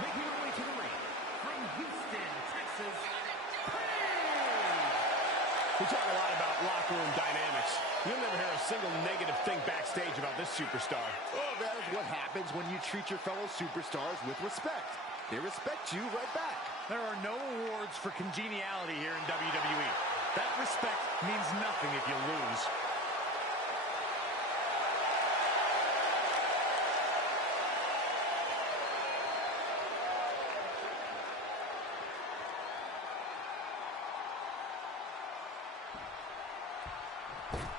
Making her way to the ring from Houston, Texas, Paige! We talk a lot about locker room dynamics. You'll never hear a single negative thing backstage about this superstar. Oh, that is what happens when you treat your fellow superstars with respect. They respect you right back. There are no awards for congeniality here in WWE. That respect means nothing if you lose.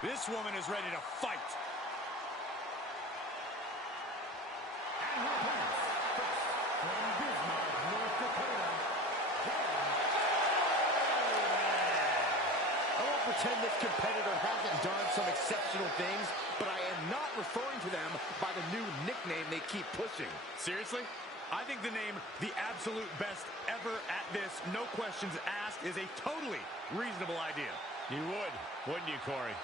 This woman is ready to fight. And her opponents, first, from Bismarck, North Dakota, I won't pretend this competitor hasn't done some exceptional things, but I am not referring to them by the new nickname they keep pushing. Seriously? I think the name the absolute best ever at this, no questions asked, is a totally reasonable idea. You would, wouldn't you, Corey?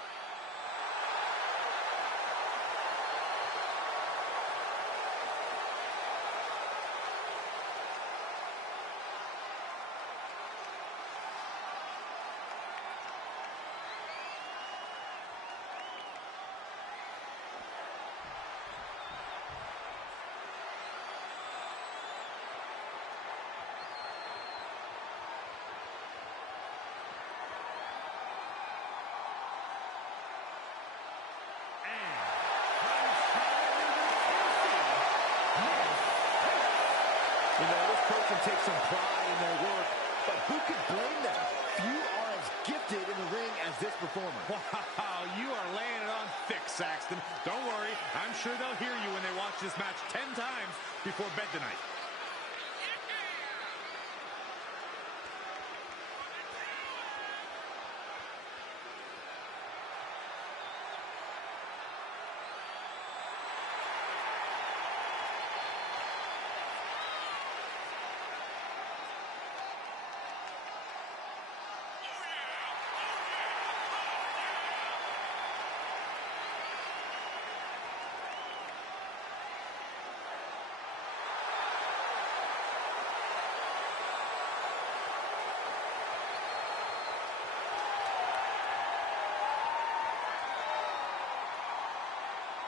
You know, this person takes some pride in their work, but who could blame them? Few are as gifted in the ring as this performer. Wow, you are laying it on thick, Saxton. Don't worry, I'm sure they'll hear you when they watch this match 10 times before bed tonight.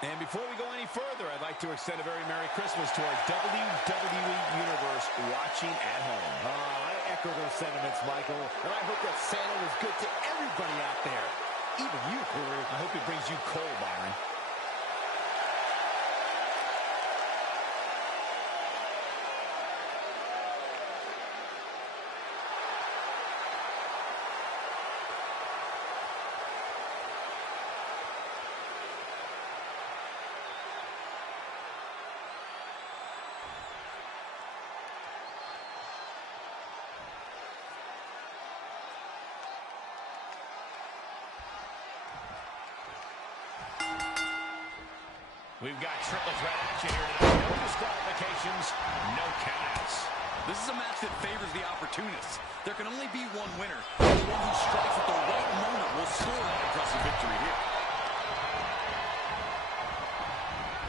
And before we go any further, I'd like to extend a very Merry Christmas to our WWE Universe watching at home. I echo those sentiments, Michael. And I hope that Santa was good to everybody out there. Even you, Corey. I hope it brings you coal, Byron. We've got triple threat action here tonight. No disqualifications, no countouts. This is a match that favors the opportunists. There can only be one winner. The one who strikes at the right moment will score that impressive victory here.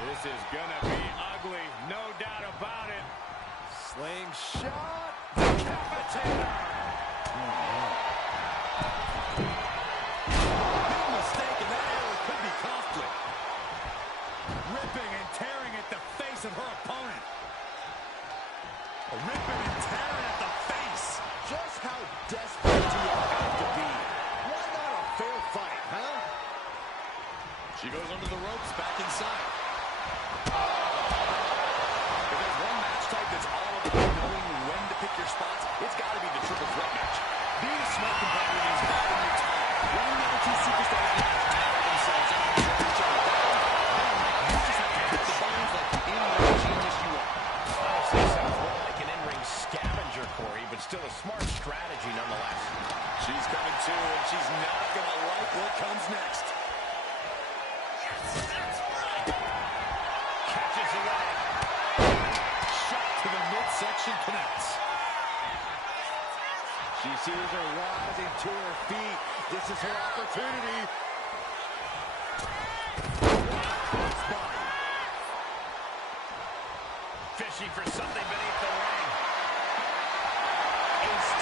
This is gonna be ugly, no doubt about it. Slingshot. Decapitator! Big mistake, and that arrow could be costly. Ripping and tearing at the face of her opponent. Ripping and tearing at the face. Just how desperate do you have to be? Why not a fair fight, huh? She goes under the ropes, back inside. If there's one match type that's all about knowing when to pick your spots, it's got to be the triple threat match. Being a smart competitor means biding your time. When the other two superstars in the match tire themselves out and wear each other down, you just have to pick the bones like the in-ring genius you are. Honestly, sounds more like an in-ring scavenger, Corey, but still a smart strategy nonetheless. She's coming too, and she's not going to like what comes next. Catches the leg. Shot to the midsection connects. She sees her rising to her feet. This is her opportunity. Fishing for something beneath the ring.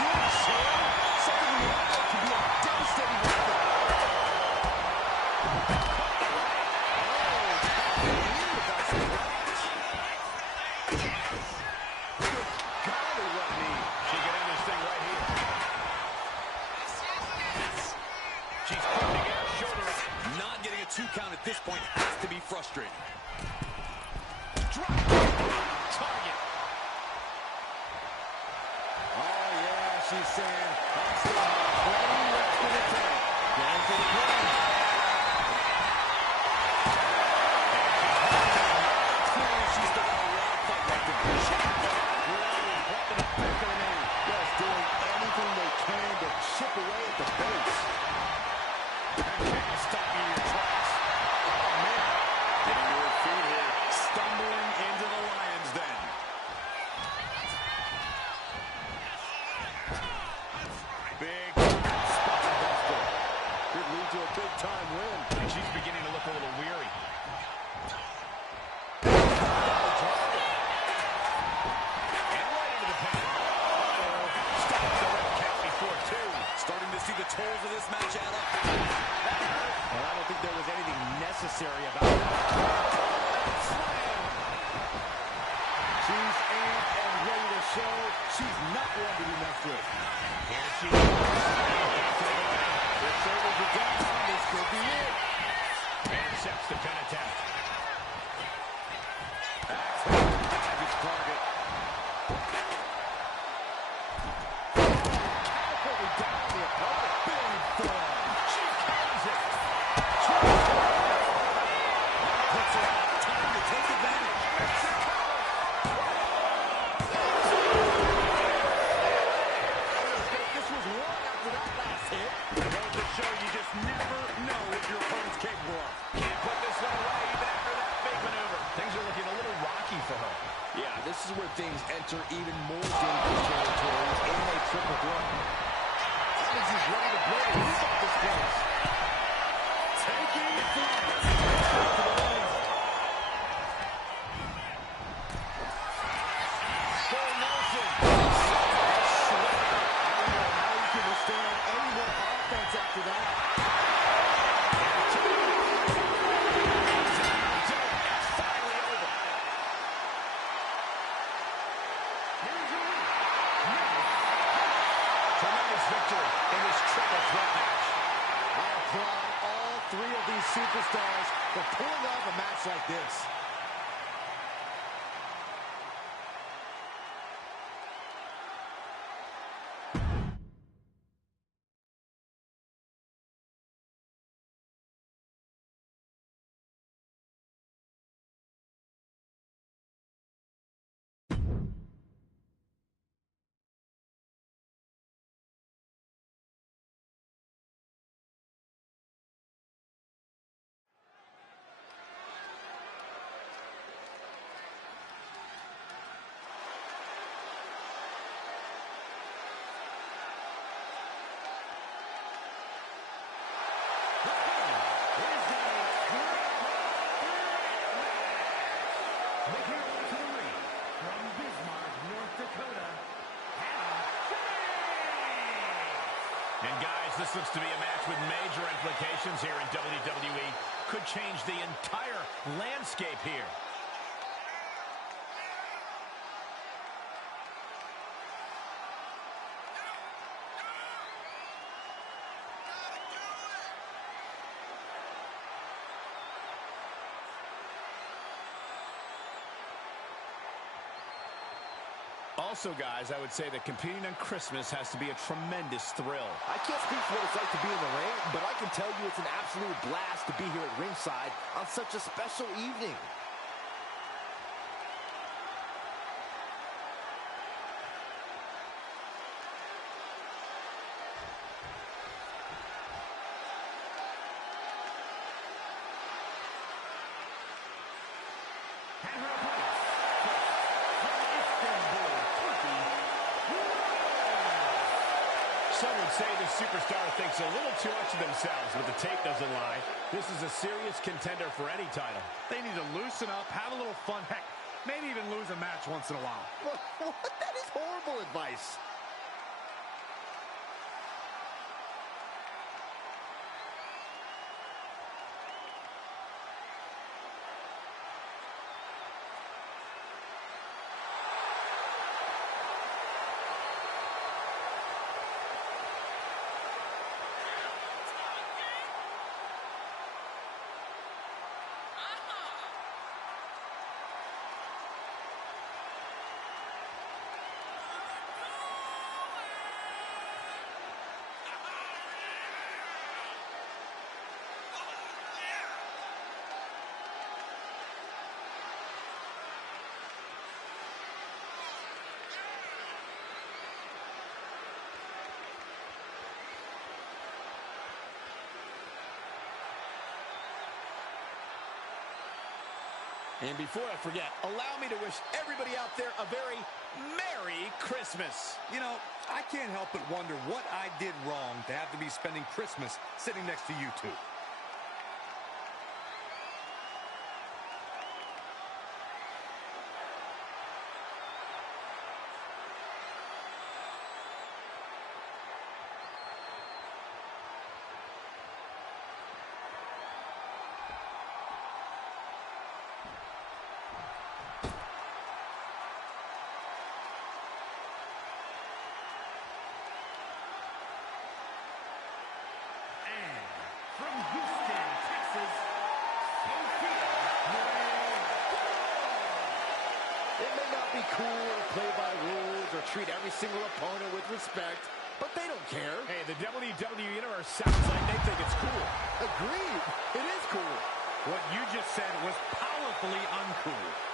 doing, Sharon? Something like that could be a devastating weapon. She can end this thing right here. She's putting together shoulder. Not getting a 2 count at this point has to be frustrating. Drop. Target. Oh, yeah, she's saying, I'm still plenty left in the tank. Going for the pin. Clearly, she's still got a lot of fight left in her. Really popping the back of the knee. Just doing anything they can to chip away at the base. Can't stop you in your tracks. Oh, man. Getting to her feet here. Stumbling into the Lions Den. Big Spot buster. Could lead to a big-time win. And she's beginning to look a little weary. And right into the pen. Stop the red count before 2. Starting to see the tolls of this match add up. Well, I don't think there was anything necessary about that. Slam! She's amped and ready to show she's not one to be messed with. Here she is. If shoulders are down, this could be it. Intercepts the pin attempt. His target. Catapulting down the opponent. Big form. She carries it. Puts her out. Time to take advantage. This was wrong after that last hit. Goes to show you just never know what your opponent's capable of. Can't put this one away even after that big maneuver. Things are looking a little rocky for her. Yeah, this is where things enter even more dangerous territories in a triple threat. Evans is ready to blow the roof off this place. Taking flight. Full motion. I don't know how you can withstand any more offense after that. It's finally over. Tremendous victory in this triple threat match. I applaud all 3 of these superstars for pulling off a match like this. Making her way to the ring from Bismarck, North Dakota, Hannah James. And guys, this looks to be a match with major implications here in WWE. Could change the entire landscape here. Also, guys, I would say that competing on Christmas has to be a tremendous thrill. I can't speak for what it's like to be in the ring, but I can tell you it's an absolute blast to be here at ringside on such a special evening. And her opponents, from Istanbul, Turkey, Some would say the superstar thinks a little too much of themselves, but the tape doesn't lie. This is a serious contender for any title. They need to loosen up, have a little fun. Heck, maybe even lose a match once in a while. What? That is horrible advice. And before I forget, allow me to wish everybody out there a very Merry Christmas. You know, I can't help but wonder what I did wrong to have to be spending Christmas sitting next to you two. From Houston, Texas, Sophia It may not be cool to play by rules or treat every single opponent with respect, but they don't care. Hey, the WWE Universe sounds like they think it's cool. Agreed. It is cool. What you just said was powerfully uncool.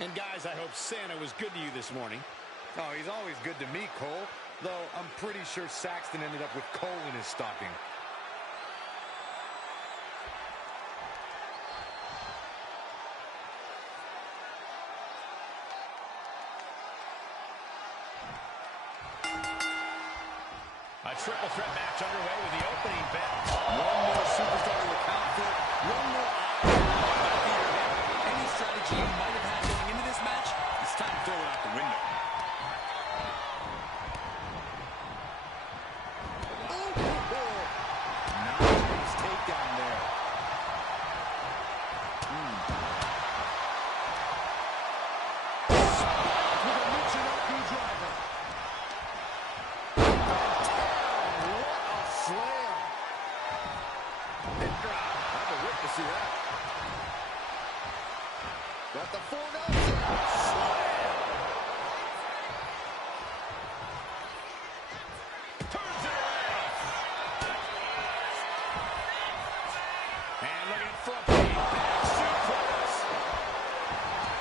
And guys, I hope Santa was good to you this morning. Oh, he's always good to me, Cole. Though I'm pretty sure Saxton ended up with coal in his stocking. A triple threat match underway with the opening bell. One more superstar to account for. One more eye on the back of your head. Any strategy you might have had going into this match, it's time to throw it out the window. Nice takedown there. With a Michinoku driver. What a slam. Hip drop. I've been waiting to see that. Got the 4-0. Slam. Turns it around. And looking for a big back suplex.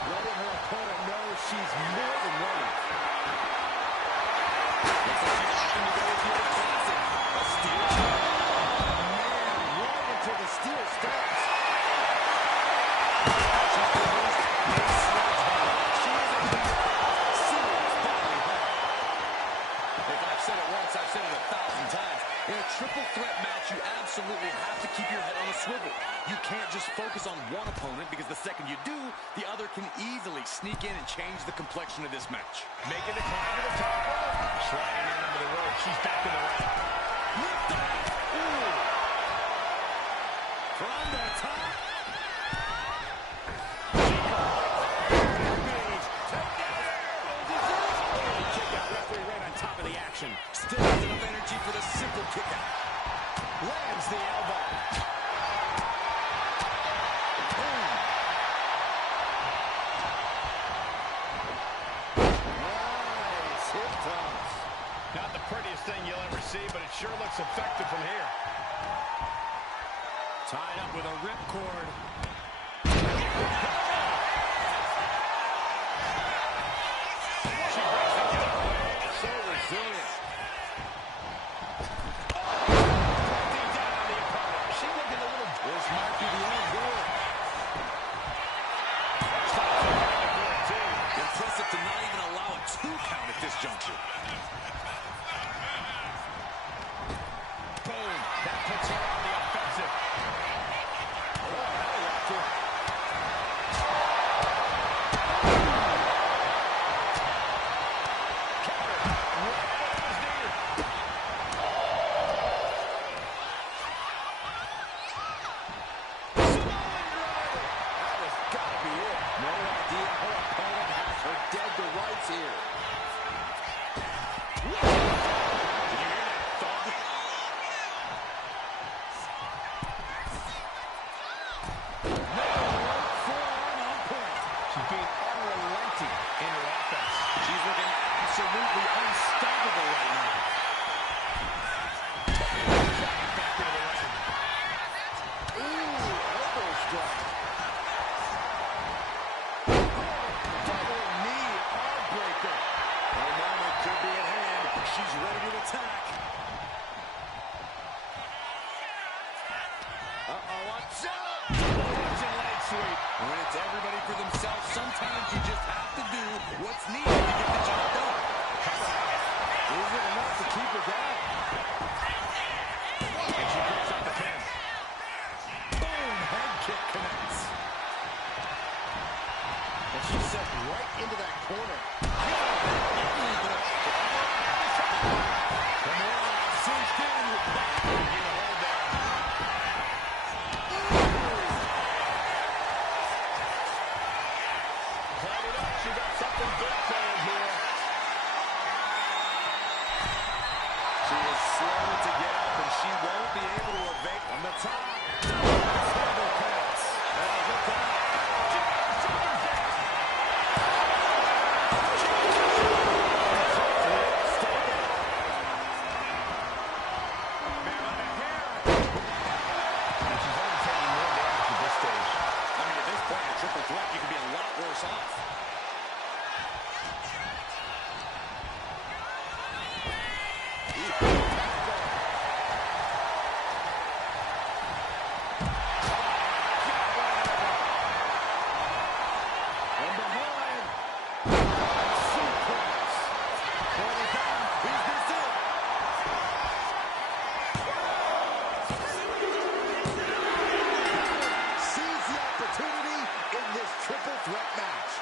Letting her opponent know she's more than ready. Right into the steel steps. She's produced a sledgehammer. She is a serious bodily hammer. If I've said it once, I've said it 1,000 times. In a triple threat match, you absolutely have to keep your head on a swivel. You can't just focus on one opponent, because the second you do, the other can easily sneak in and change the complexion of this match. Making the climb to the top rope. Sliding in under the rope. She's back in the ring. Lift off. Ooh. From the top. Kick out, referee right on top of the action. Still has enough energy for the simple kick out. Lands the elbow. Boom. Nice hip toss. Not the prettiest thing you'll ever see, but it sure looks effective from here. Tied up with a ripcord. She breaks the count away. So resilient. Pointing down on the opponent. She's looking a little... This might be the end here. Stops her right before it, too. Impressive to not even allow a 2 count at this juncture. Boom. That puts her on the offensive. Oh, that'll rock her. Counter. Right on his knee. Watch out! Russian leg sweep. When it's everybody for themselves, sometimes you just have to do what's needed to get the job done. Is it enough to keep her down? And she picks up the pin. Boom! Head kick connects. And she's set right into that corner. The more cinched in with back. Get a hold there. Played it up. She got something good planned here. She is slow to get up, and she won't be able to evade on the top. Handle connects. Oh, look out. Triple threat, you could be a lot worse off. From behind. Suplex. Hold it down. Is this it? Seize the opportunity in this triple threat match.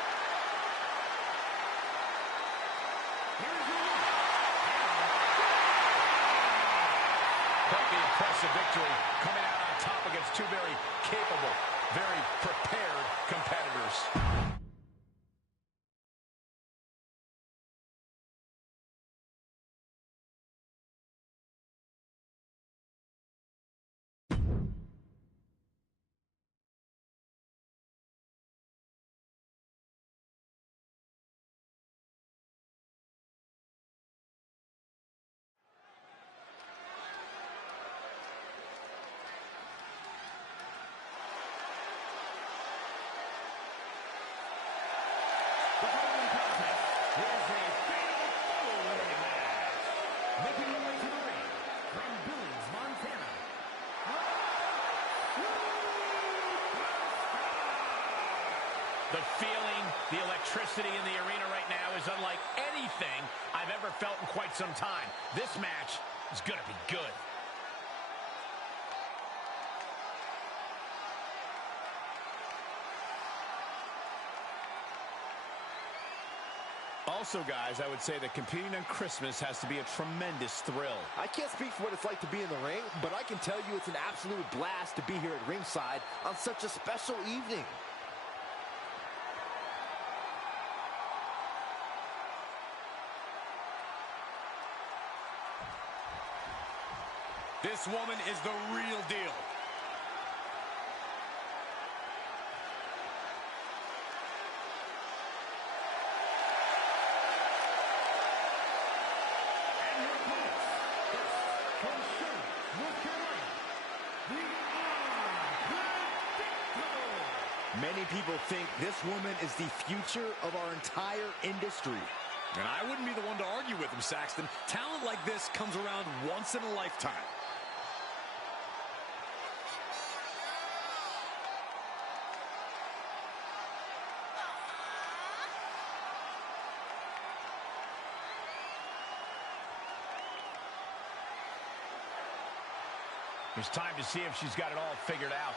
Quite the impressive victory, coming out on top against two very capable, very prepared competitors. The following contest is a fatal four-way match. Making her way to the ring from Billings, Montana. The feeling, the electricity in the arena right now is unlike anything I've ever felt in quite some time. This match is going to be good. Also, guys, I would say that competing on Christmas has to be a tremendous thrill. I can't speak for what it's like to be in the ring, but I can tell you it's an absolute blast to be here at ringside on such a special evening. This woman is the real deal. And your opponents, first, from Charlotte, North Carolina, the Unpredictable. Many people think this woman is the future of our entire industry. And I wouldn't be the one to argue with him, Saxton. Talent like this comes around once in a lifetime. It's time to see if she's got it all figured out.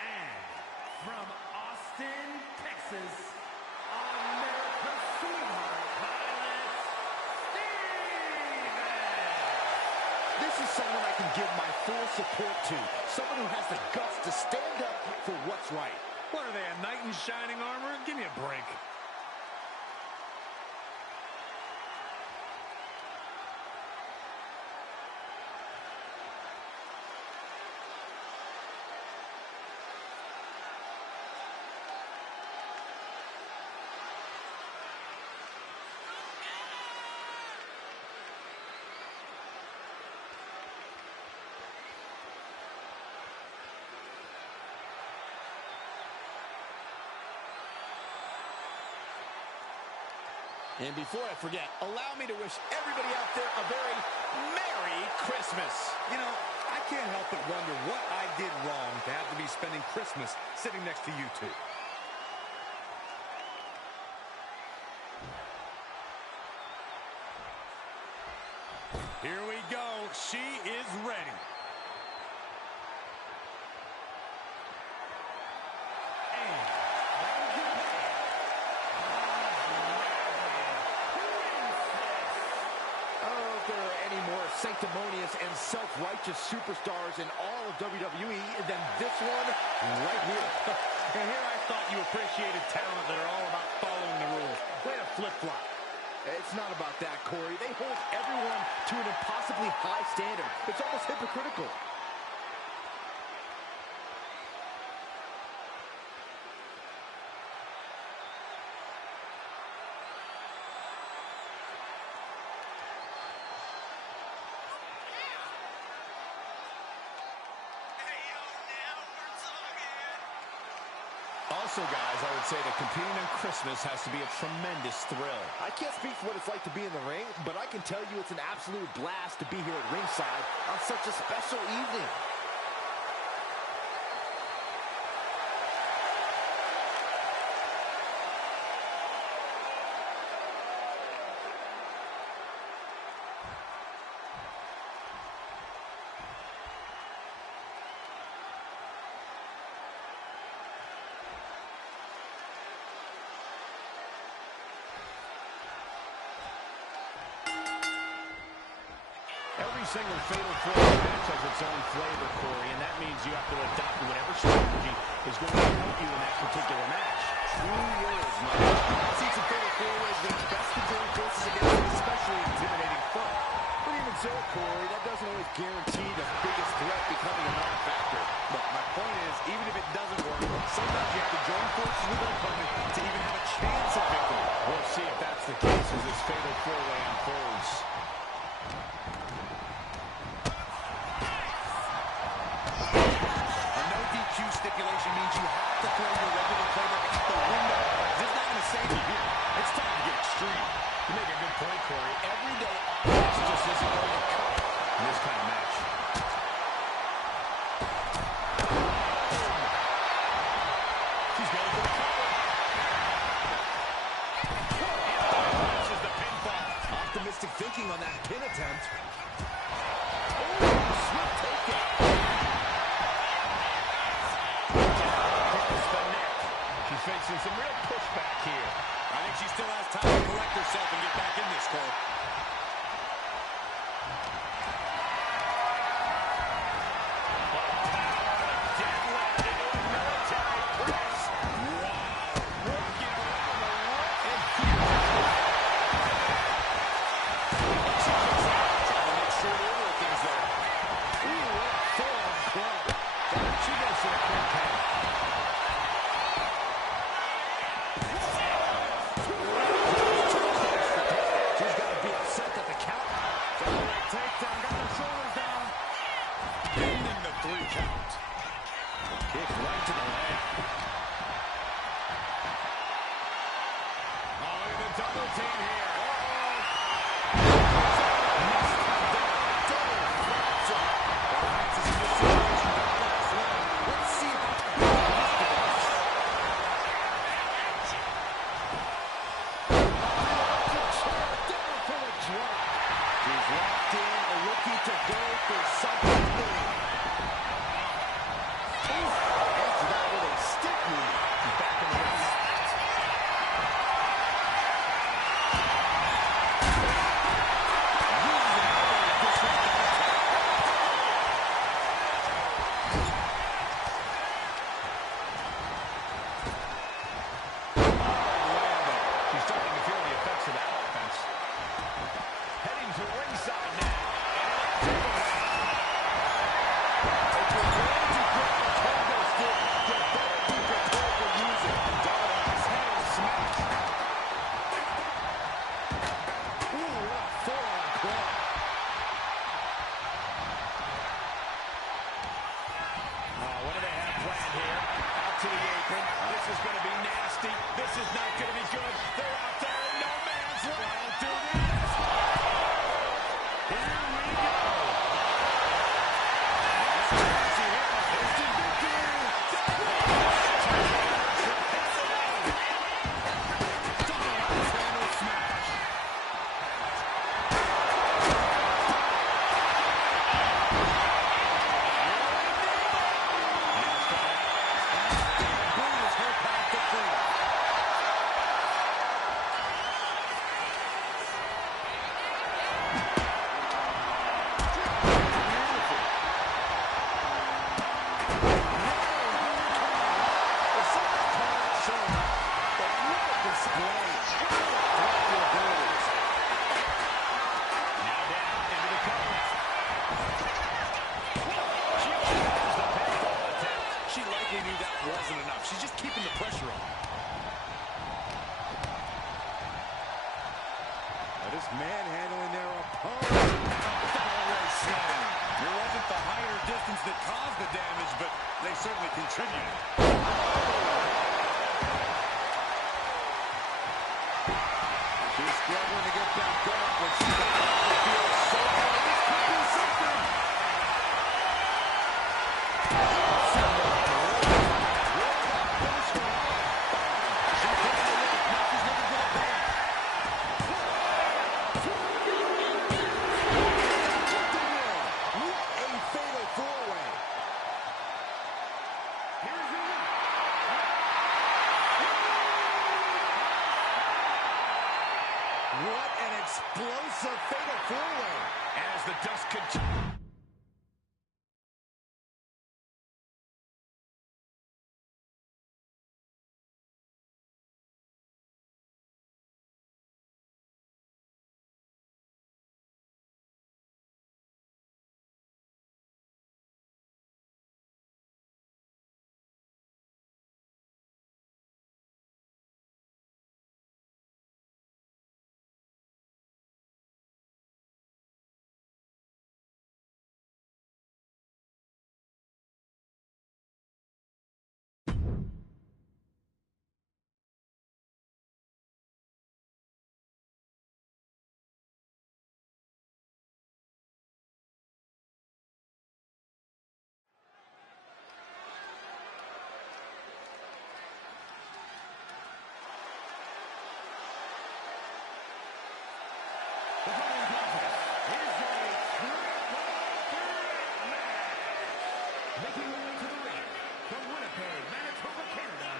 And from Austin, Texas, someone I can give my full support to. Someone who has the guts to stand up for what's right. What are they, a knight in shining armor? Give me a break. And before I forget, allow me to wish everybody out there a very Merry Christmas. You know, I can't help but wonder what I did wrong to have to be spending Christmas sitting next to you two. Here we go. She is ready. Sanctimonious and self-righteous superstars in all of WWE than this one right here. And here I thought you appreciated talent that are all about following the rules. Way to flip-flop. It's not about that, Corey. They hold everyone to an impossibly high standard. It's almost hypocritical. Also, guys, I would say that competing on Christmas has to be a tremendous thrill. I can't speak for what it's like to be in the ring, but I can tell you it's an absolute blast to be here at ringside on such a special evening. Every single Fatal 4-Way match has its own flavor, Corey, and that means you have to adopt whatever strategy is going to help you in that particular match. True words, Mike. I've seen some Fatal 4-Ways when it's best to join forces against an especially intimidating foe. But even so, Corey, that doesn't always guarantee the biggest threat becoming a non-factor. Look, my point is, even if it doesn't work, sometimes you have to join forces with an opponent to even have a chance at victory. We'll see if that's the case as this Fatal 4-Way unfolds. Stipulation means you have to throw your regular playbook out the window. This is not going to save you here. It's time to get extreme. You make a good point, Corey. Everyday offense just isn't going to cut in this kind of match. She's going for the cover. This is the pinfall. Optimistic thinking on that pin attempt. Facing some real pushback here. I think she still has time to collect herself and get back in this, Cole. She's got to be upset going to be nasty. This is not going to be good. They're out there in no man's land. Do this. Here we go. She's just keeping the pressure on. Just manhandling their opponent. It wasn't the height or distance that caused the damage, but they certainly contributed. She's struggling to get back up when she feels so bad. This could be something. What an explosive fatal four-way. As the dust continues. The following contest is a triple threat match. Making their way to the ring from Winnipeg, Manitoba, Canada.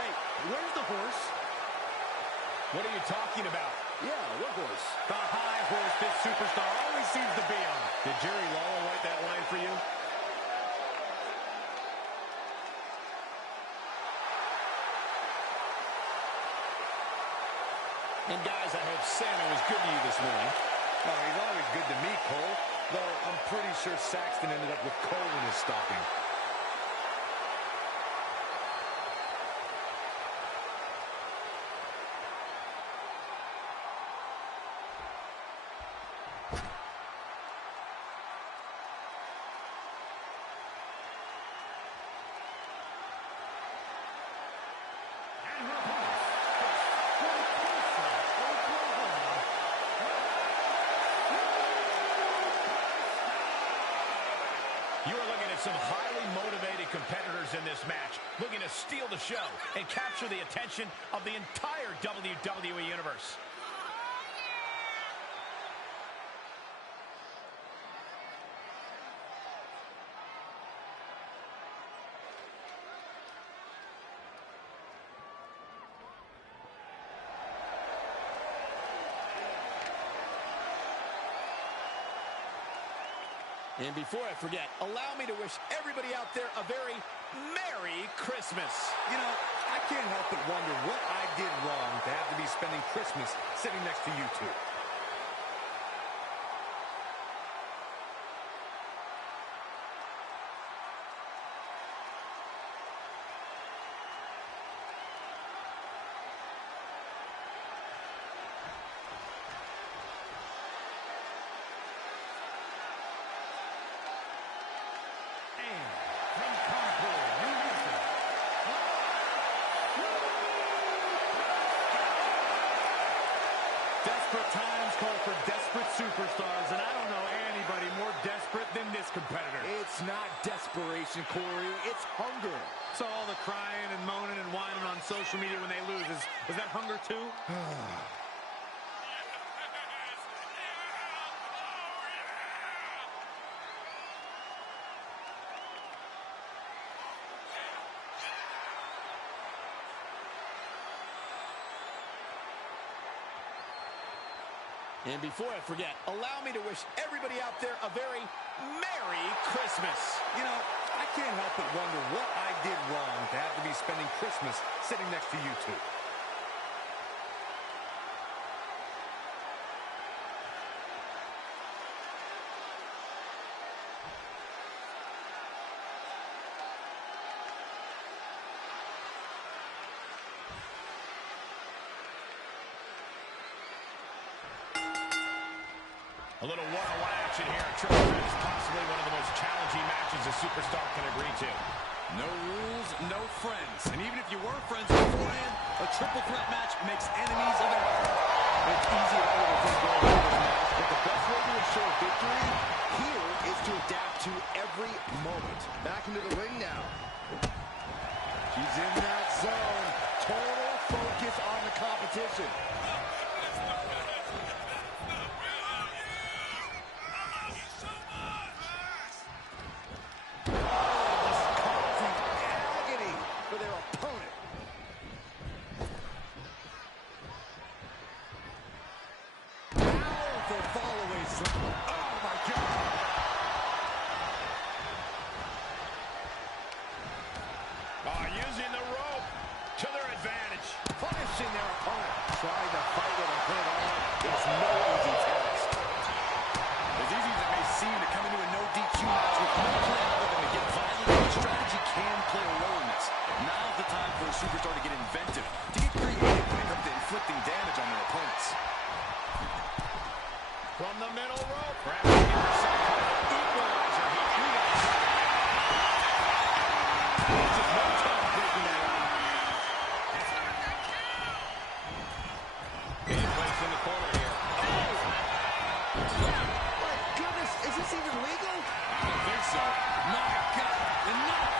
Hey, where's the horse? What are you talking about? Yeah, what horse? The high horse this superstar always seems to be on. Did Jerry Lawler write that line for you? And guys, I hope Santa was good to you this morning. Oh, he's always good to me, Cole. Though I'm pretty sure Saxton ended up with coal in his stocking. You are looking at some highly motivated competitors in this match, looking to steal the show and capture the attention of the entire WWE Universe. And before I forget, allow me to wish everybody out there a very Merry Christmas. You know, I can't help but wonder what I did wrong to have to be spending Christmas sitting next to you two. From Concord, New York. competitor. It's not desperation, Corey. It's hunger. So all the crying and moaning and whining on social media when they lose, is that hunger too? And before I forget, allow me to wish everybody out there a very Merry Christmas. You know, I can't help but wonder what I did wrong to have to be spending Christmas sitting next to you two. A little one-on-one action here. Triple threat is possibly one of the most challenging matches a superstar can agree to. No rules, no friends. And even if you were friends beforehand, a triple threat match makes enemies of everyone. It's easy to overthink going into this match, but the best way to ensure victory here is to adapt to every moment. Back into the ring now. She's in that zone. Total focus on the competition. Using the rope to their advantage. Punishing their opponent. Trying to fight it and put it on. It's no easy task. As easy as it may seem to come into a no DQ match with no plan other than to get violent, strategy can play a role in this. Now's the time for a superstar to get inventive, to get creative when it comes to inflicting damage on their opponents. From the middle rope. Perhaps looking for some kind of equalizer here. Just no time breaking that up. Getting placed in the corner here. My goodness, is this even legal? I don't think so. My God, enough!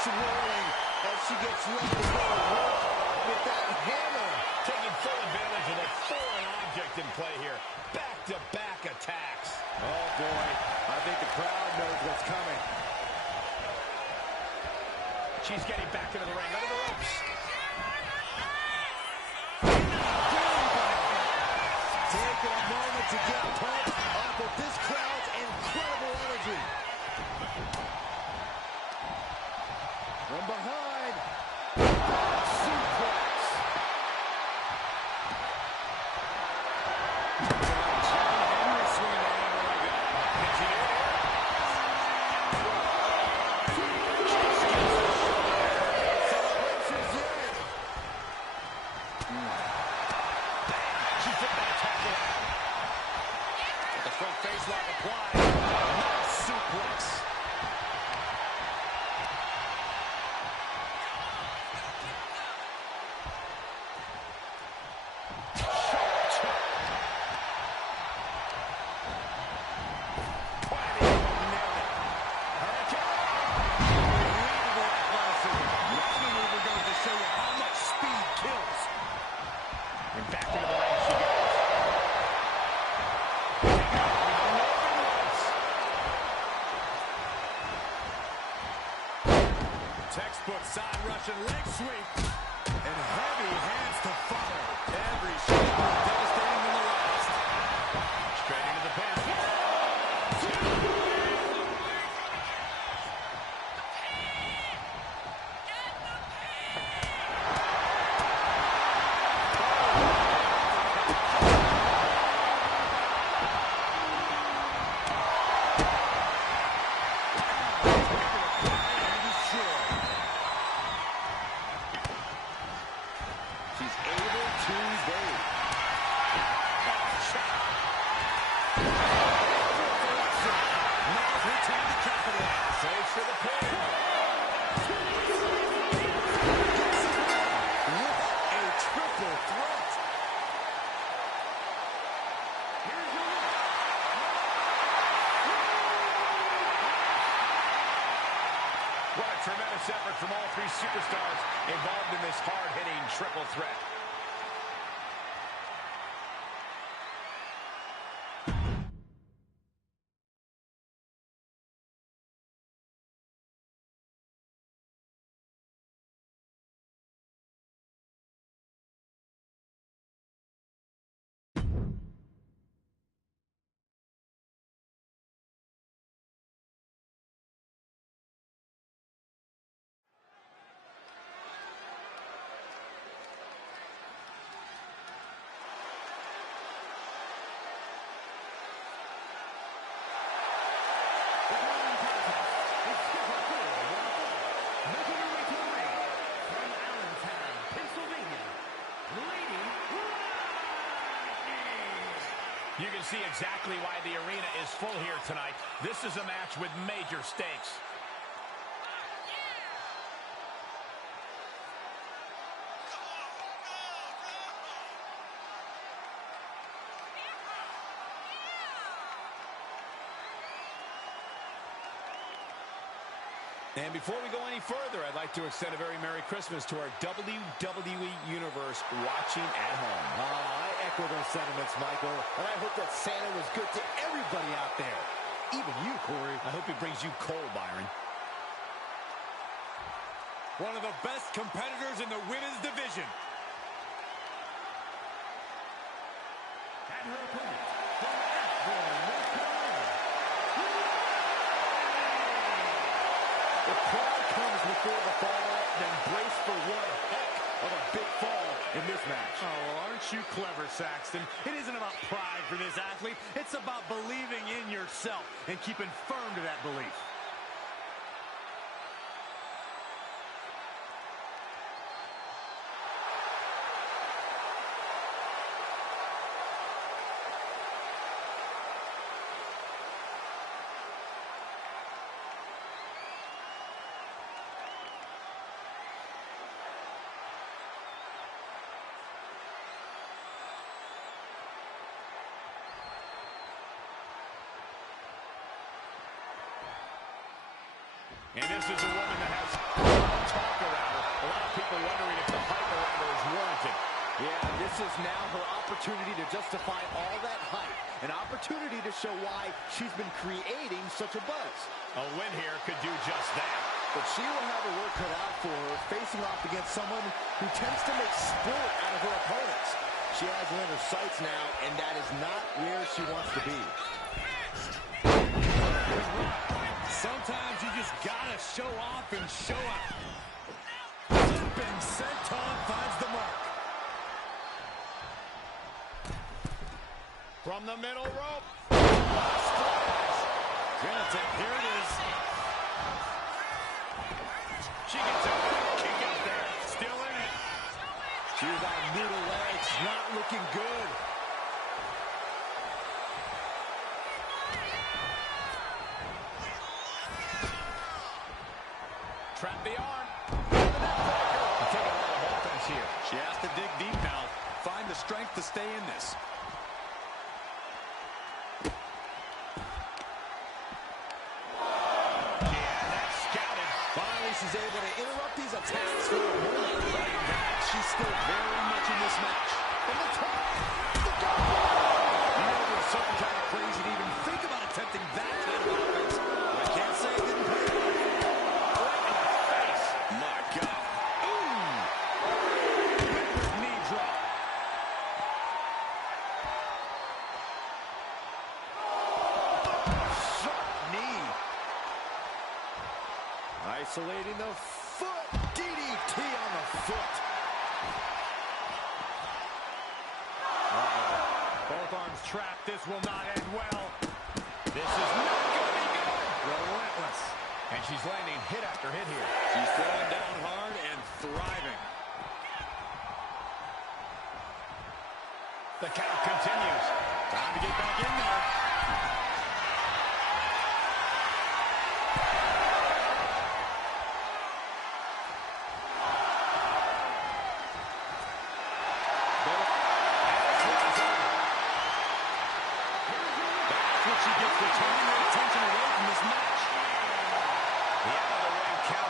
Swirling as she gets ready to go to work with that hammer. Taking full advantage of the foreign object in play here. Back-to-back attacks. Oh, boy. I think the crowd knows what's coming. She's getting back into the ring. Under the ropes. Taking a moment to get pumped off of this crowd's incredible energy. From behind, suplex. Henry swinging a hammer like that. Can she do it here? Celebration's in. She took that attack out. With the front face lock applied. Nice suplex. Textbook side Russian leg sweep. And heavy hands to follow. Every shot more devastating than the last. Straight into the pin. She's What a tremendous effort from all three superstars involved in this hard-hitting triple threat. You can see exactly why the arena is full here tonight. This is a match with major stakes. And before we go any further, I'd like to extend a very Merry Christmas to our WWE Universe watching at home. I echo those sentiments, Michael. And I hope that Santa was good to everybody out there. Even you, Corey. I hope he brings you coal, Byron. One of the best competitors in the women's division. And her opponent, from Asheville, North Carolina. The pride comes before the fall, then brace for one heck of a big fall in this match. Oh, well, aren't you clever, Saxton? It isn't about pride for this athlete. It's about believing in yourself and keeping firm to that belief. And this is a woman that has a lot of talk around her. A lot of people wondering if the hype around her is warranted. Yeah, this is now her opportunity to justify all that hype. An opportunity to show why she's been creating such a buzz. A win here could do just that. But she will have her work cut out for her, facing off against someone who tends to make sport out of her opponents. She has her in her sights now, and that is not where she wants to be. Sometimes you just gotta show off and show out. Flipping senton finds the mark. From the middle rope. Here it is. She gets a big kick out there. Still in it. She's on noodle legs, not looking good. Trap the arm. You're taking a lot of offense here. She has to dig deep now. Find the strength to stay in this. Yeah, that's scouted. Finally, she's able to interrupt these attacks for a moment. She's still very much in this match. From the top. You know, there's certain kind of crazy to even think about attempting that kind of offense. I can't say it didn't pay off. Right in the face. My God. Big knee drop. Sharp knee. Isolating the foot. DDT on the foot. Both arms trapped. This will not end well. This is not going to be good. Relentless. And she's landing hit after hit here. She's throwing down hard and thriving. The count continues. Time to get back in there. The out-of-the-ring count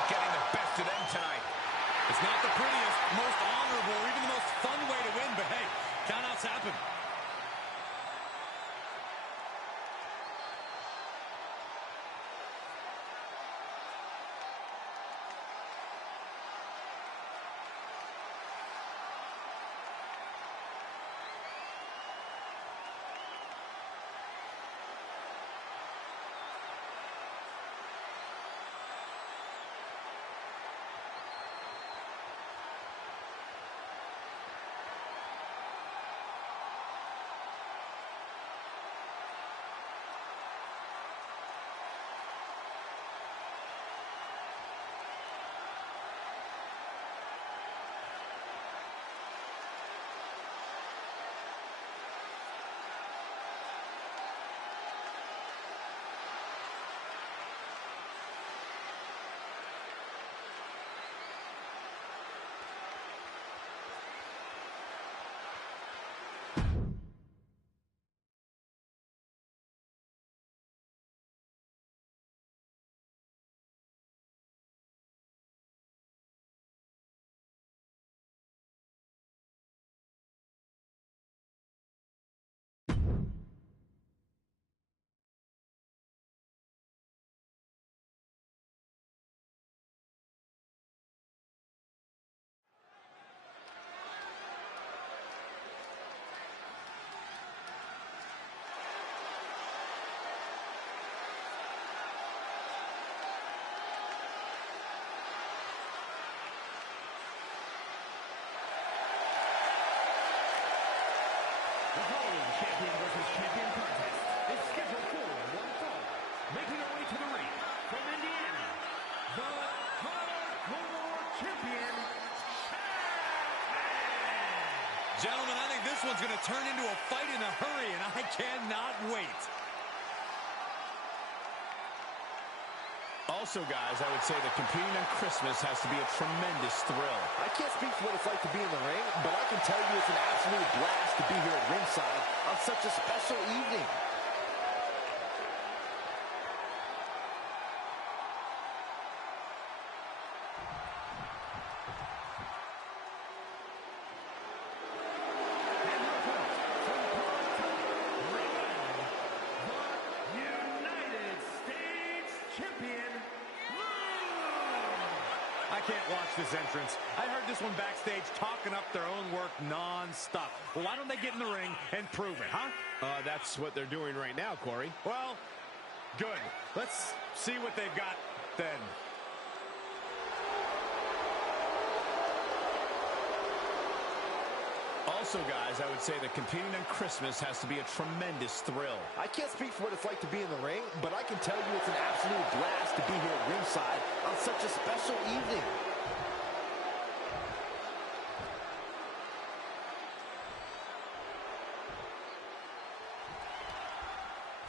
champion, Gentlemen, I think this one's going to turn into a fight in a hurry, and I cannot wait. Also, guys, I would say that competing on Christmas has to be a tremendous thrill. I can't speak for what it's like to be in the ring, but I can tell you it's an absolute blast to be here at ringside on such a special evening. I can't watch this entrance. I heard this one backstage talking up their own work non-stop. Well, why don't they get in the ring and prove it, huh? That's what they're doing right now, Corey. Well, good. Let's see what they've got then. Also, guys, I would say that competing on Christmas has to be a tremendous thrill. I can't speak for what it's like to be in the ring, but I can tell you it's an absolute blast to be here at ringside on such a special evening.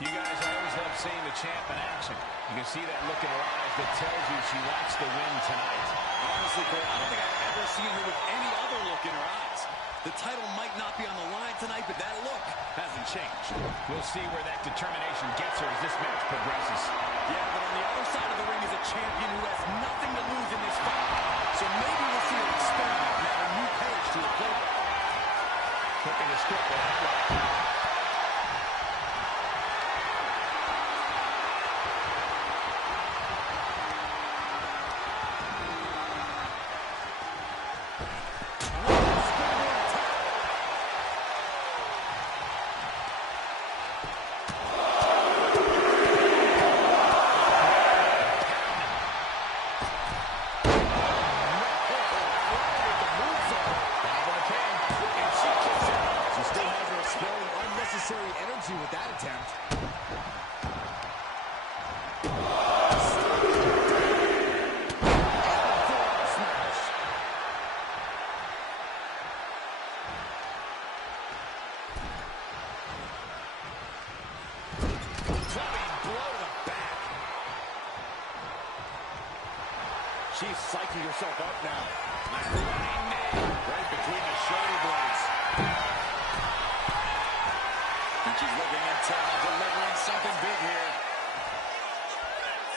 You guys, I always love seeing the champ in action. You can see that look in her eyes that tells you she wants to win tonight. Honestly, Cole, I don't think I've ever seen her with any other look in her eyes. The title might not be on the line tonight, but that look hasn't changed. We'll see where that determination gets her as this match progresses. Yeah, but on the other side of the ring is a champion who has nothing to lose in this fight. So maybe we'll see her experiment and add a new page to her playbook. Looking to script the headlock. Energy with that attempt. She's psyching herself up now. Right between the shoulder blades. And she's looking intent on delivering something big here.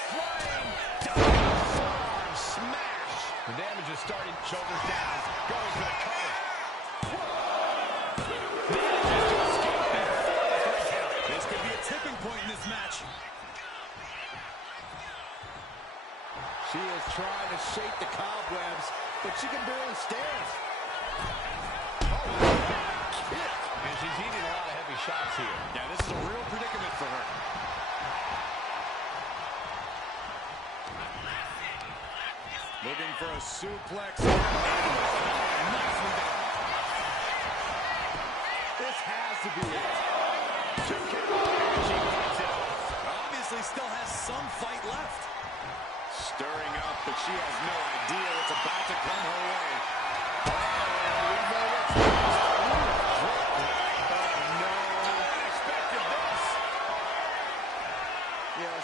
Flying diving forearm smash. The damage is starting. Shoulders down. Going for the cover. Manages to escape before the 3 count. This could be a tipping point in this match. She is trying to shake the cobwebs, but she can barely stand. And she's eating a lot of heavy shots here. Yeah, this is a real predicament for her. Looking for a suplex. Nice one down. This has to be it. She fights it off. Obviously still has some fight left. Stirring up, but she has no idea what's about to come her way.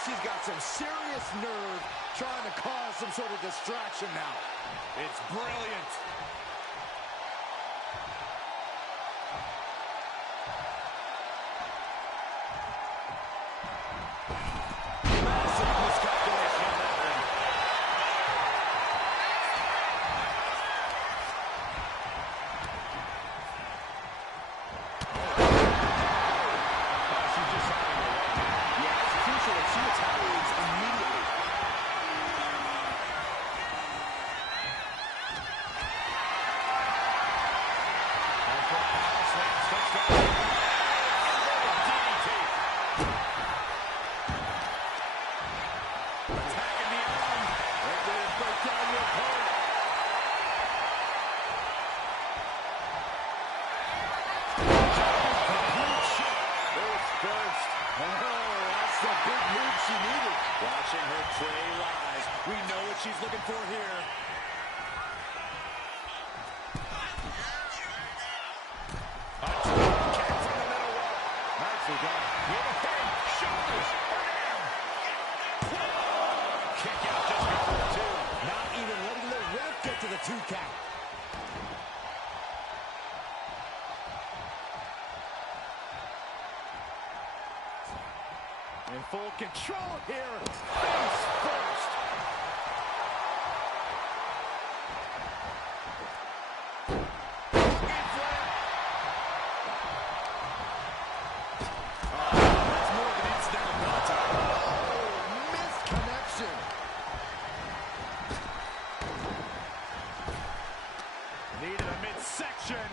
She's got some serious nerve trying to cause some sort of distraction now. It's brilliant. Massive miscalculation on that one. She's just having a way. Yeah, it's crucial that she retaliates immediately. Watching her tray lies. We know what she's looking for here. 2 count. In full control here. Face first. That's more of an incidental penalty. Oh, missed connection. Needed a midsection.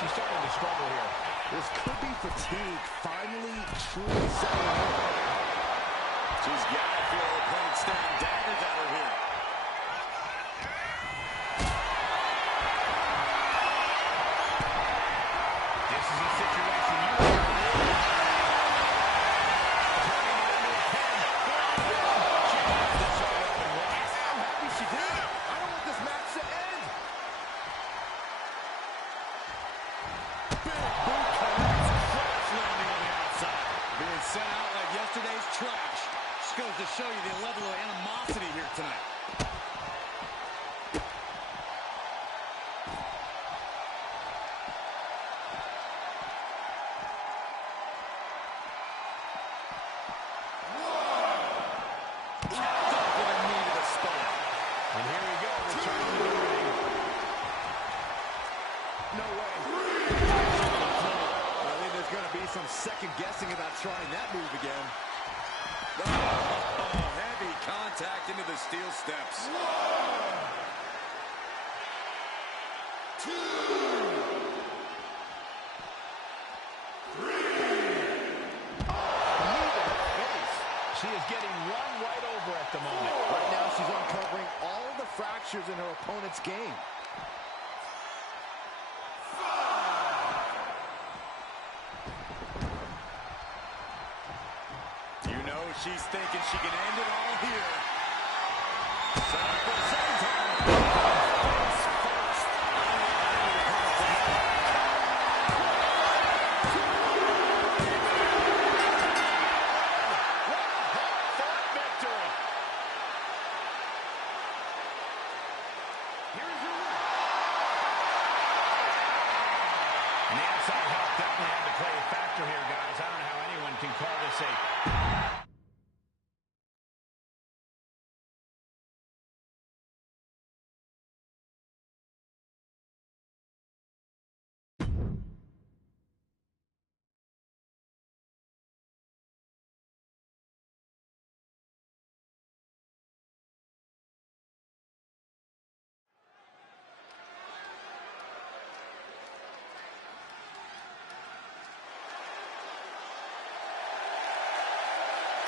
She's starting to struggle here. This could be fatigue finally truly settling in. She's got to feel her opponent staring daggers at her here. This is a situation you want to win. Turning it into a pin. She has this all up and running. I'm happy she did. I don't want this match to end. Big boot connects. Crash landing on the outside. Being sent out like yesterday's trash. Just goes to show you the level of animosity here tonight. Capped off with a knee to the spine. And here we go, returning to the ring. No way. I think there's going to be some second guessing about trying that move again. Oh, heavy contact into the steel steps. She is getting run right over at the moment. Right now, she's uncovering all the fractures in her opponent's game. You know she's thinking she can end it all here. Set up for a second time. Face first. Hard-fought victory. Here's your winner. And the outside help definitely had to play a factor here, guys. I don't know how anyone can call this a...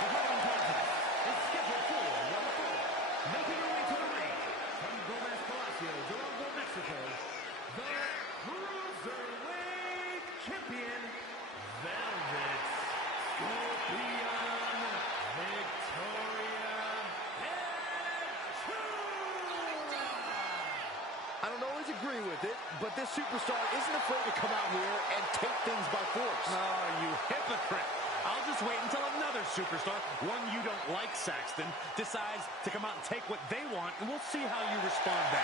The following contest is scheduled for one fall. Making her way to the ring from Gomez Palacio, Durango, Mexico, the Cruiserweight Champion, Velvet Scorpion, Victoria Ventura. I don't always agree with it, but this superstar isn't afraid to come out here and take things by force. Oh, you hypocrite. I'll just wait until another superstar, one you don't like, Saxton, decides to come out and take what they want, and we'll see how you respond then.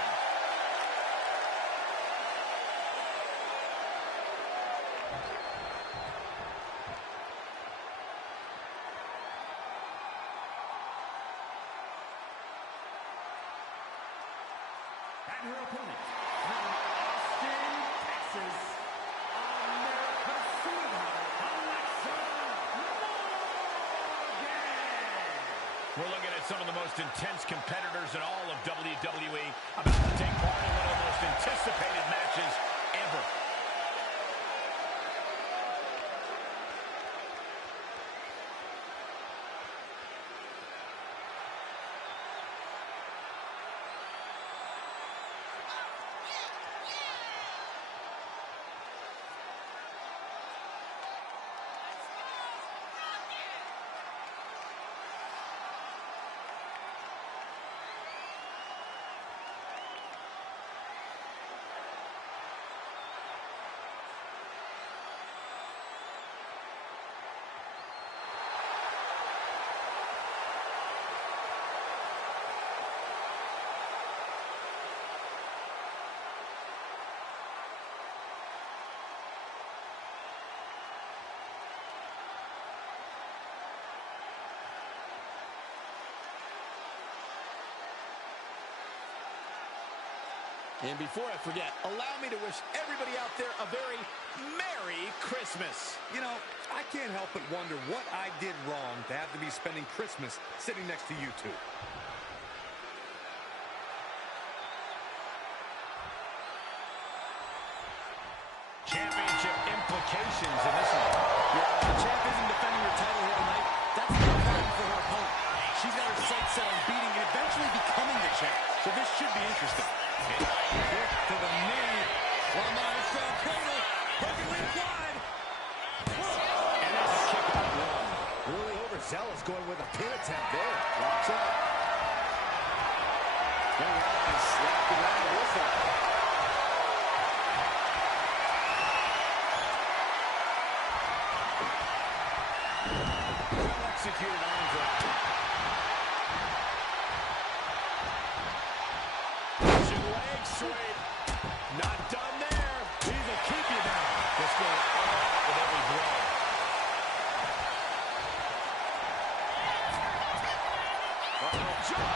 And her opponent, from Austin, Texas, America's sweetheart, Alexa Morgan. We're looking at some of the most intense competitors in all of WWE, about to take part in one of the most anticipated matches ever. And before I forget, allow me to wish everybody out there a very Merry Christmas. You know, I can't help but wonder what I did wrong to have to be spending Christmas sitting next to you two. Championship implications in this one. Yeah, the champ isn't defending her title here tonight. That's not important for her opponent. She's got her sights set on beating and eventually becoming the champ. So this should be interesting. Kick to the knee. One maestro cradle. Perfectly applied. And that's a kick out one. Really overzealous going with a pin attempt there. Locks up. Going out and slapped around the whistle. Executed arm drag. Pushing leg sweep. Not done there. These will keep you down. Just going all out with every blow. Jump.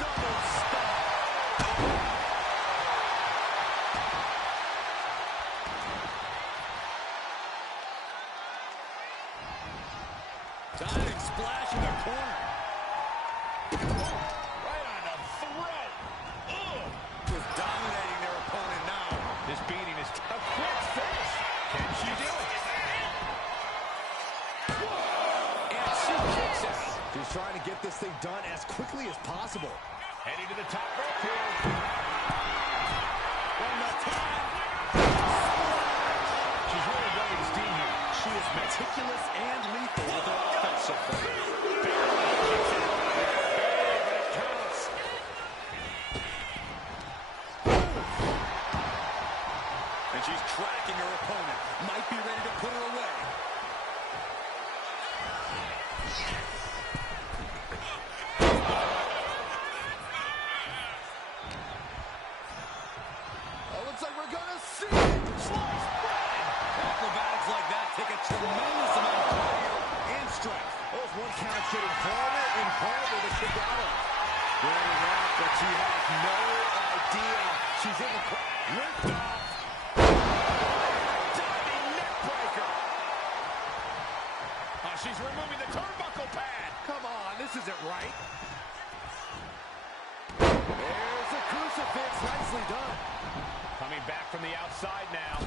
Double stop. Diving splash in the corner. Right on the throat. Ugh. Just dominating their opponent now. This beating is a quick finish. Can she do it? And she kicks out. She's trying to get this thing done as quickly as possible. Heading to the top rope here. One more time. She's really running the steam here. She is meticulous and lethal with her offense so far. And she's tracking her opponent. Might be ready to put her away. Looks like we're gonna see it. Slice bread. Acrobatics like that take a tremendous amount of cardio and strength. Those one counts getting harder and harder to kick out of. Getting out, but she has no idea. She's in the lift off. Diving neck breaker. She's removing the turnbuckle pad. Come on, this isn't right. There's a crucifix. Nicely done. Coming back from the outside now.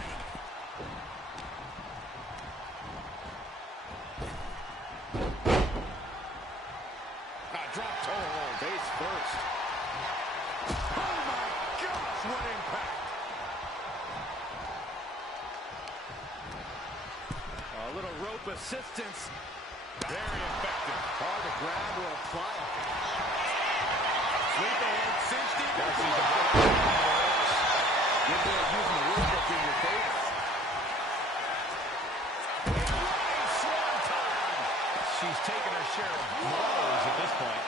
Drop toe hold. Face first. Oh my gosh, what impact. A little rope assistance. Very effective. Hard to grab or apply it. Sweep ahead, cinched in. You're there using the rule book in your face. Swan time. She's taken her share of blows at this point.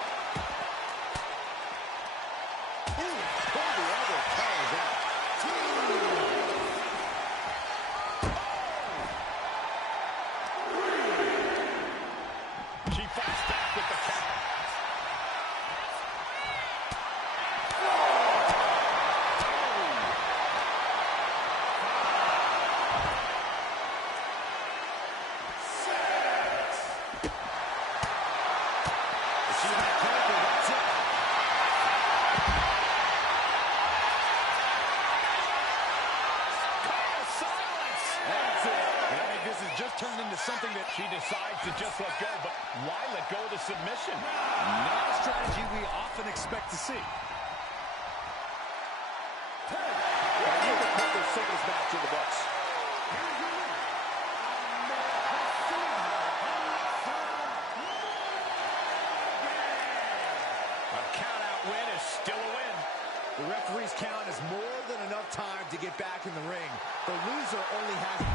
Pull the other powers out. She fights back with the counter. She's not careful, that's it. Silence. That's it. And I think this has just turned into something that She decides to just let go, but why let go of the submission? not a strategy we often expect to see. I think they put their singles match in the books. A count-out win is still a win. The referee's count is more than enough time to get back in the ring. The loser only has...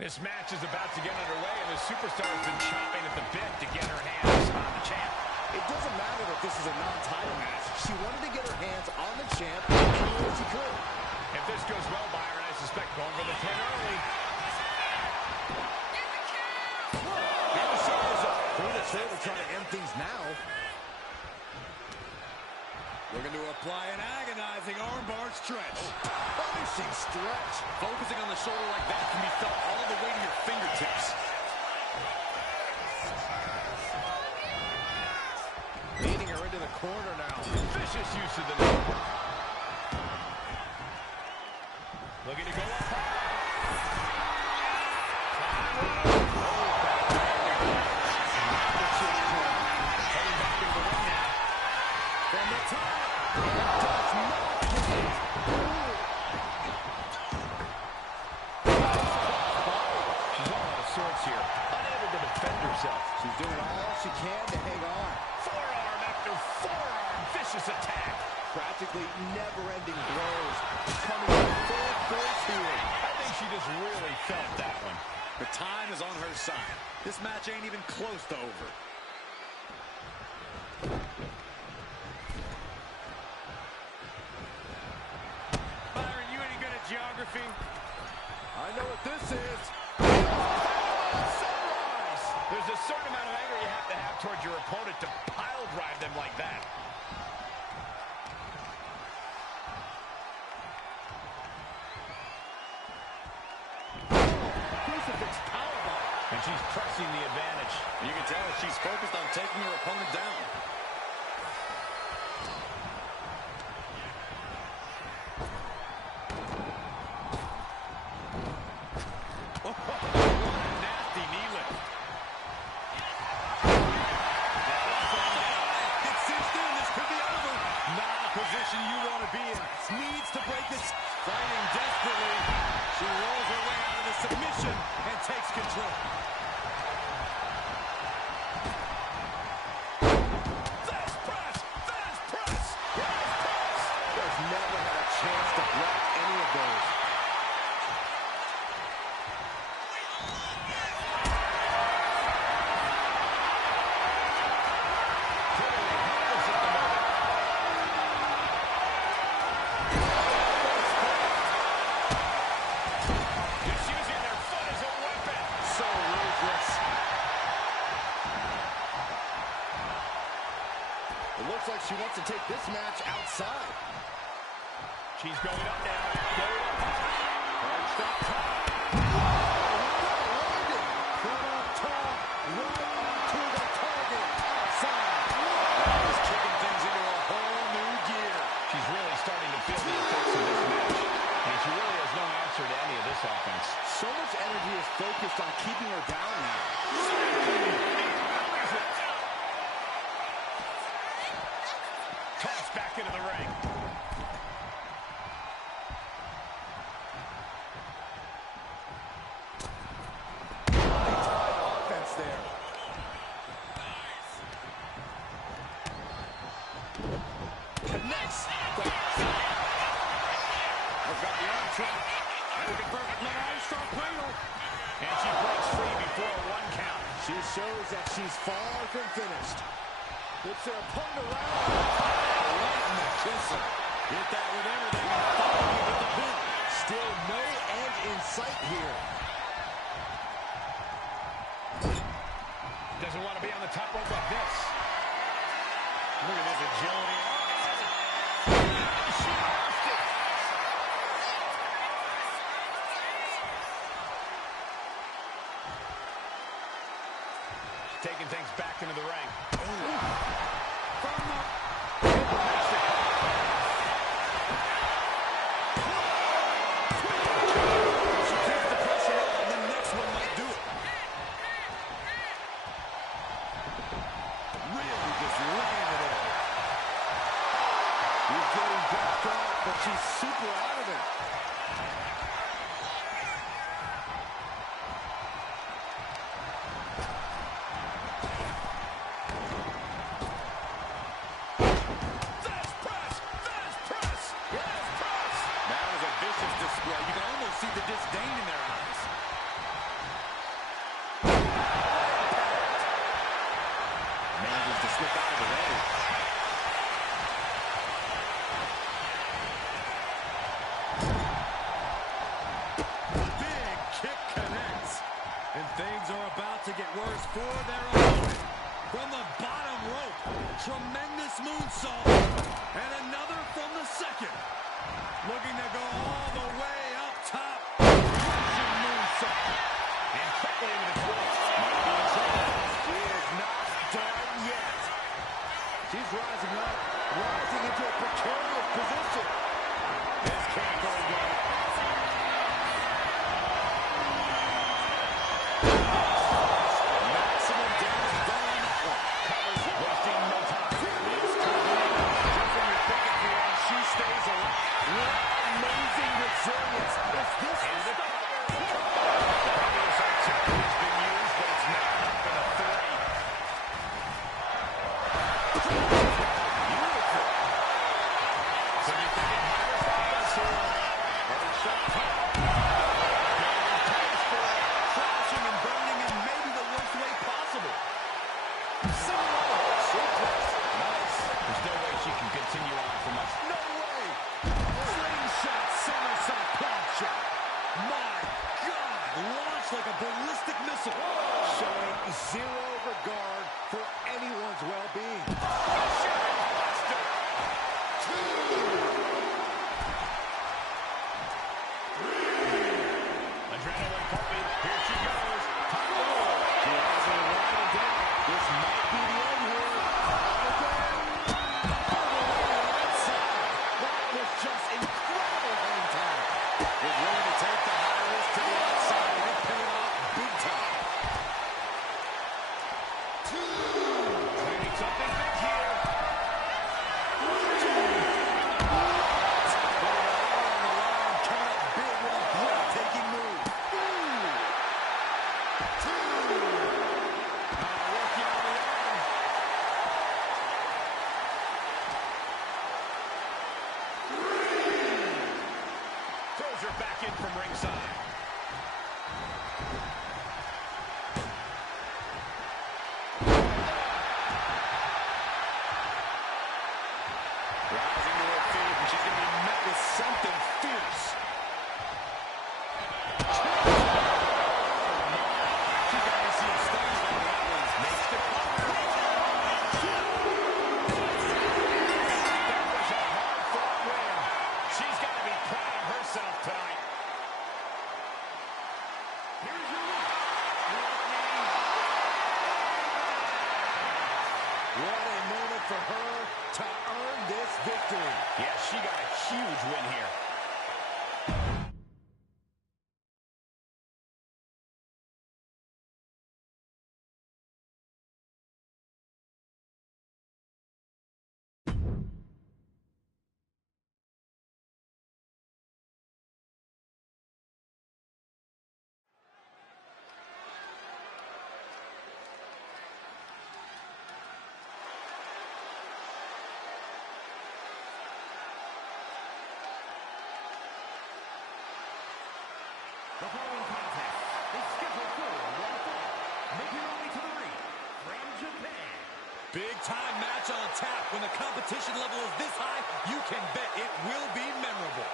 This match is about to get underway, and the superstar has been chomping at the bit to get her hands on the champ. It doesn't matter that this is a non-title match. She wanted to get her hands on the champ any way she could. If this goes well, Byron, I suspect going for the pin early. And the show is up. Premature to try to end things now. Looking to apply an agonizing armbar stretch. Punishing stretch. Focusing on the shoulder like that can be felt all the way to your fingertips. Leading her into the corner now. Vicious use of the knee. Looking to go up high. Heading back into the ring now. From the top. And does not hit. She's all out of sorts here. Unable to defend herself. She's doing all she can to hang on. Forearm after forearm. Vicious attack. Practically never-ending blows. Coming in full force here. I think she just really felt that one. The time is on her side. This match ain't even close to over. Byron, you any good at geography? I know what this is. Sunrise. There's a certain amount of anger you have to have towards your opponent to pile drive them like that. Crucifix powerbomb. And she's pressing the advantage. You can tell she's focused on taking her opponent down. What a nasty knee lift. It's cinched in. This could be over. Not a position you want to be in. Needs to break this. Fighting desperately. She rolls her way out of the submission and takes control. Fast press. Fast press. There's never had a chance to block any of those. Just using their foot as a weapon. So ruthless. It looks like she wants to take this match outside. She's going up now. Going up. Perched up top. Landed. Put up top. Right onto the target. Outside. She's kicking things into a whole new gear. She's really starting to feel the effects of this match. And she really has no answer to any of this offense. So much energy is focused on keeping her down now. Tossed back into the ring. Offense there. Connects. I've got the arm trap. Looking for an strong cradle. And she breaks free before a 1 count. She shows that she's far from finished. Puts her opponent around. Right in the kisser. Hit that with everything and following with the pin. Still no end in sight here. Doesn't want to be on the top rope like this. Look at this agility. She lost it. Taking things back into the ring. She keeps the pressure up, and the next one might do it. Really just laying it in. She's getting back up, but she's super out of it. Fast to slip out of the way. Big kick connects. And things are about to get worse for their opponent. From the bottom rope, tremendous moonsault. And another from the second. Looking to go all the way up top. Russian moonsault. And quickly into the twist. Might be in trouble. She is not done yet. She's rising up, rising into a precarious position. This can't go well. Maximum damage done on that one. Covers, wasting no time. This could be just when you're thinking the end, she stays alive. What amazing resilience. Is this And the the start? previous artillery has been used, but it's now up for the three. Beautiful. So you're thinking higher fires here. Headed shot top. Crashing and burning in maybe the worst way possible. There's no way she can continue on for much. No way! Slingshot, somersault, pop shot. My God! Launched like a ballistic missile. Showing zero regard for anyone's well-being. Adrenaline pumping. Here she goes. Top of the roll. She hasn't wound down. This might be the end here. That was just incredible hang time. Is willing to take the high risk to the outside and pay it off big time. Planning something big here. Coming up big with a breathtaking move. Working on the arm. Throws her back in from ringside. Rising to her feet, and she's going to be met with something fierce. She's got to see a stage on that one. Makes the cover. That was a hard-fought win. She's got to be proud of herself tonight. Here's your What a moment for her to earn this victory. Yeah, she got a huge win here. The following contest is scheduled for one fall. Making her way to the ring from Japan. Big time match on tap. When the competition level is this high, you can bet it will be memorable.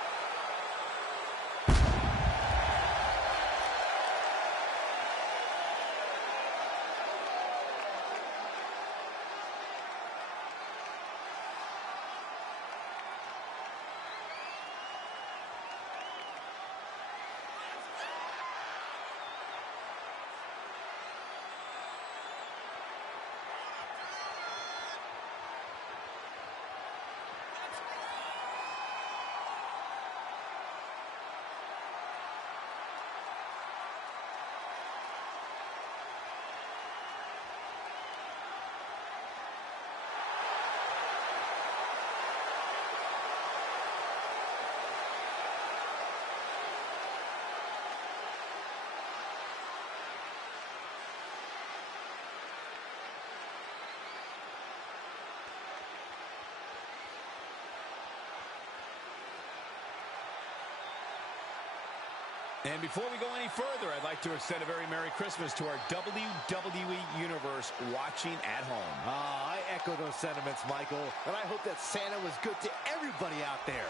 And before we go any further, I'd like to extend a very Merry Christmas to our WWE Universe watching at home. I echo those sentiments, Michael. And I hope that Santa was good to everybody out there.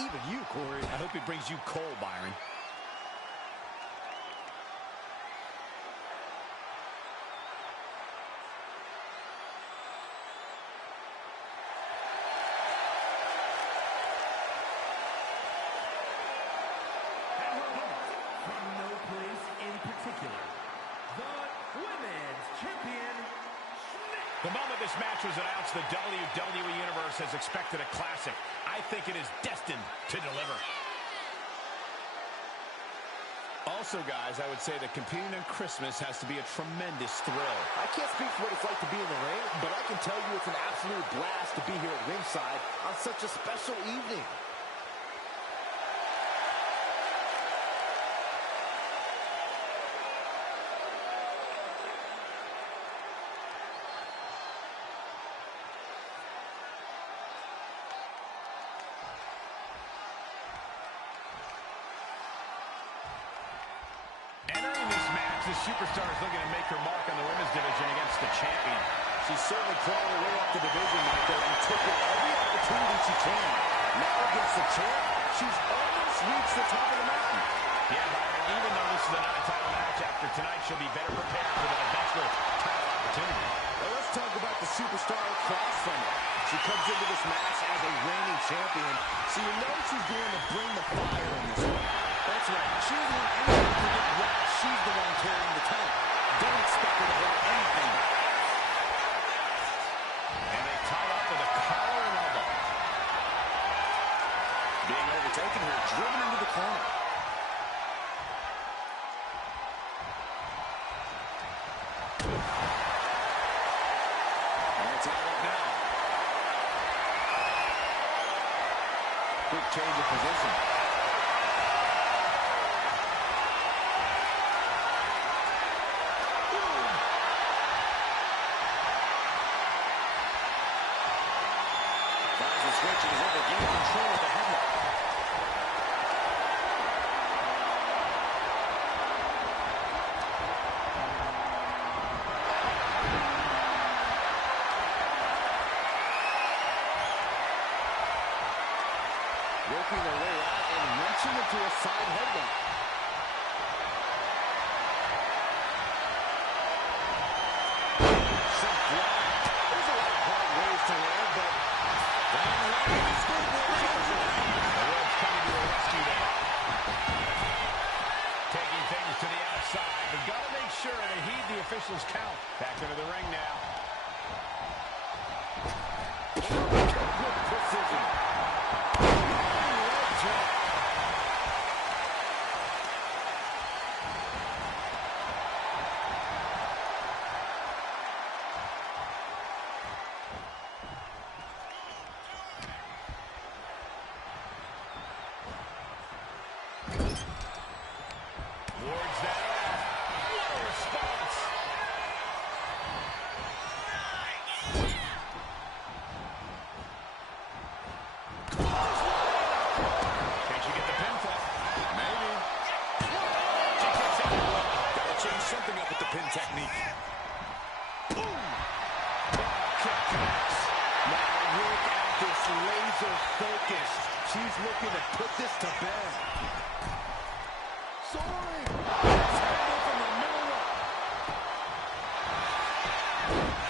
Even you, Corey. I hope he brings you coal, Byron. The moment this match was announced, the WWE Universe has expected a classic. I think it is destined to deliver. Also, guys, I would say that competing on Christmas has to be a tremendous thrill. I can't speak for what it's like to be in the ring, but I can tell you it's an absolute blast to be here at ringside on such a special evening. Entering this match, the superstar is looking to make her mark on the women's division against the champion. She's certainly clawed her way up the division, Michael, and taken every opportunity she can. Now against the champ, she's almost reached the top of the mountain. Yeah, Byron, even though this is a non-title match, after tonight she'll be better prepared for the eventual title opportunity. Well, let's talk about the superstar across from her. She comes into this match as a reigning champion, so you know she's going to bring the fire in this one. That's right. She doesn't want anyone to get wet. She's the one carrying the title. Don't expect her to hold anything back. And they tie up with a collar and elbow. Being overtaken here, driven into the corner. And it's out up now. Quick change of position. Switch and is able to gain control of the headlock. Working their way out and wrenching into a side headlock. Some fly. There's a lot of hard ways to land, but The Wolves coming to a rescue there. Taking things to the outside. They've got to make sure they heed the officials' count. Back into the ring now. good precision. Wards that off. What a response. Can she get the pinfall? Maybe. She kicks out the wall. Gotta change something up with the pin technique. Boom. Kick connects. Now look at this laser focus. She's looking to put this to bed. Soaring. Handle from the middle rope.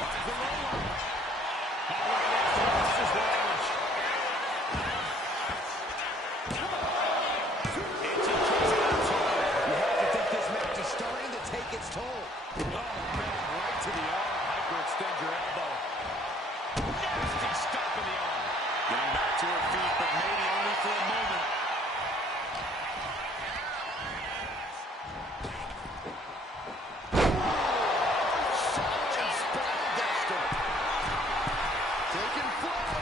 Finds the low line. Oh, look at this. This is damage. And she kicks it out to her. You have to think this match is starting to take its toll. Oh, man, right to the arm. Hyperextend your elbow. Nasty stop in the arm. Getting back to her feet, but maybe only for a moment. Solid spine buster. Taking flight.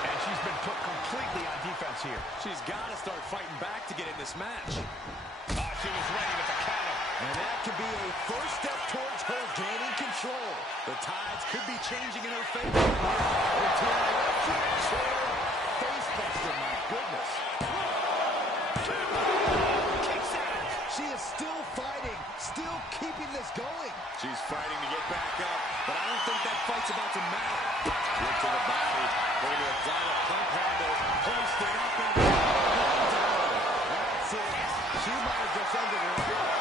And she's been put completely on defense here. She's got to start fighting back to get in this match. Oh, she was ready with the counter. And that could be a first step towards her gaining control. The tides could be changing in her favor. Into an electric chair. Face buster, my goodness. She is still fighting, still keeping this going. She's fighting to get back up, but I don't think that fight's about to matter. Look to the body. They're going to apply the pump handle. Hoist it up and down. That's it. She might have just ended her.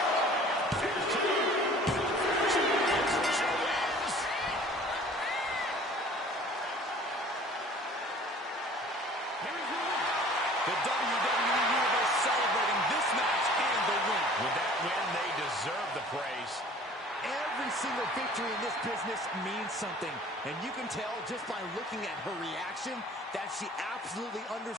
The WWE Universe celebrating this match and the win. With that win, they deserve the praise. Every single victory in this business means something. And you can tell just by looking at her reaction that she absolutely understands.